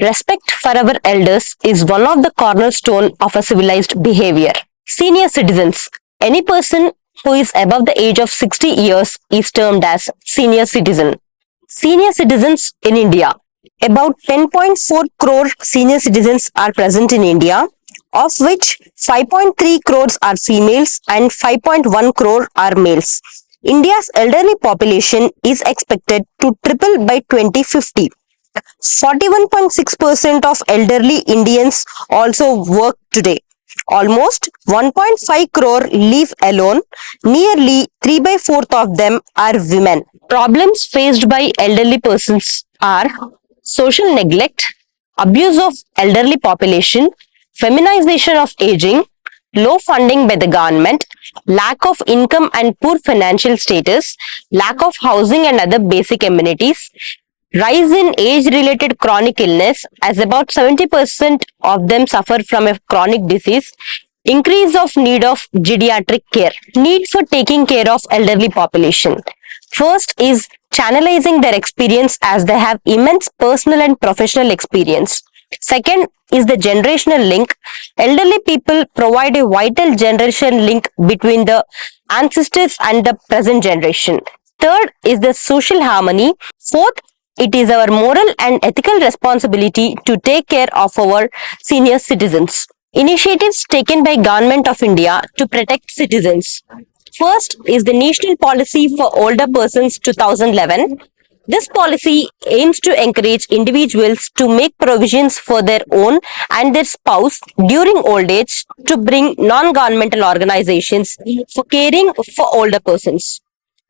Respect for our elders is one of the cornerstone of a civilized behavior. Senior citizens. Any person who is above the age of 60 years is termed as senior citizen. Senior citizens in India. About 10.4 crore senior citizens are present in India, of which 5.3 crores are females and 5.1 crore are males. India's elderly population is expected to triple by 2050. 41.6% of elderly Indians also work today. Almost 1.5 crore live alone. Nearly 3 by 4th of them are women. Problems faced by elderly persons are social neglect, abuse of elderly population, feminization of aging, low funding by the government, lack of income and poor financial status, lack of housing and other basic amenities, rise in age-related chronic illness, as about 70% of them suffer from a chronic disease, increase of need of geriatric care, need for taking care of elderly population. First is channelizing their experience as they have immense personal and professional experience. Second is the generational link. Elderly people provide a vital generation link between the ancestors and the present generation. Third is the social harmony. Fourth, it is our moral and ethical responsibility to take care of our senior citizens. Initiatives taken by Government of India to protect citizens. First is the National Policy for Older Persons 2011. This policy aims to encourage individuals to make provisions for their own and their spouse during old age to bring non-governmental organizations for caring for older persons.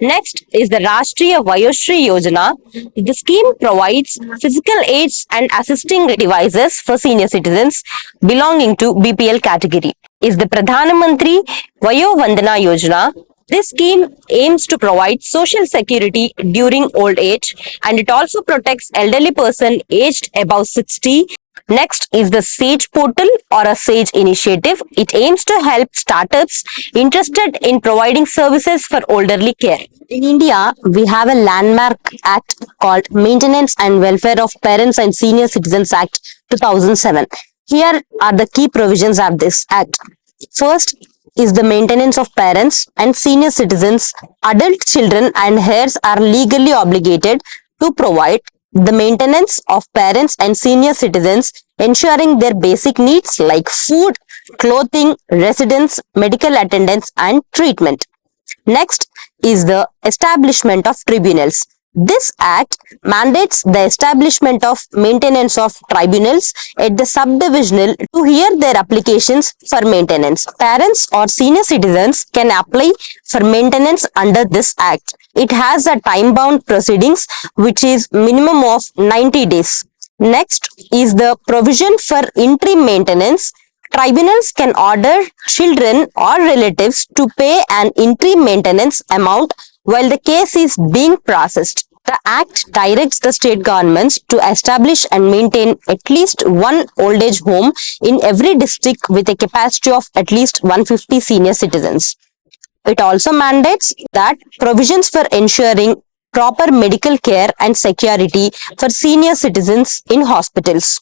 Next is the Rashtriya Vayoshree Yojana. The scheme provides physical aids and assisting devices for senior citizens belonging to BPL category. Is the Pradhan Mantri Vayo Vandana Yojana. This scheme aims to provide social security during old age, and it also protects elderly person aged above 60. Next is the SAGE portal or a SAGE initiative. It aims to help startups interested in providing services for elderly care. In India, we have a landmark act called Maintenance and Welfare of Parents and Senior Citizens Act 2007. Here are the key provisions of this act. First is the maintenance of parents and senior citizens. Adult children and heirs are legally obligated to provide the maintenance of parents and senior citizens, ensuring their basic needs like food, clothing, residence, medical attendance, and treatment. Next is the establishment of tribunals. This act mandates the establishment of maintenance of tribunals at the subdivisional to hear their applications for maintenance. Parents or senior citizens can apply for maintenance under this act. It has a time-bound proceedings which is minimum of 90 days. Next is the provision for interim maintenance. Tribunals can order children or relatives to pay an interim maintenance amount while the case is being processed. The Act directs the state governments to establish and maintain at least one old age home in every district with a capacity of at least 150 senior citizens. It also mandates that provisions for ensuring proper medical care and security for senior citizens in hospitals.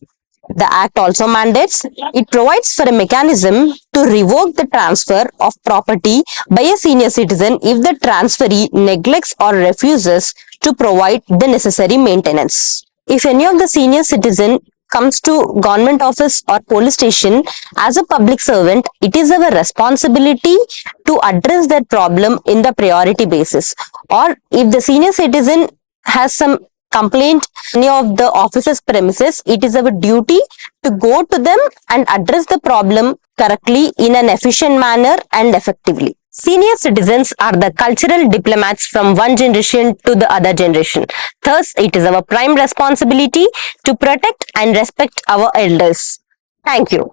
The Act also mandates, it provides for a mechanism to revoke the transfer of property by a senior citizen if the transferee neglects or refuses to provide the necessary maintenance. If any of the senior citizen comes to government office or police station as a public servant, it is our responsibility to address that problem in the priority basis. Or if the senior citizen has some complaint any of the officer's premises, it is our duty to go to them and address the problem correctly in an efficient manner and effectively. Senior citizens are the cultural diplomats from one generation to the other generation. Thus, it is our prime responsibility to protect and respect our elders. Thank you.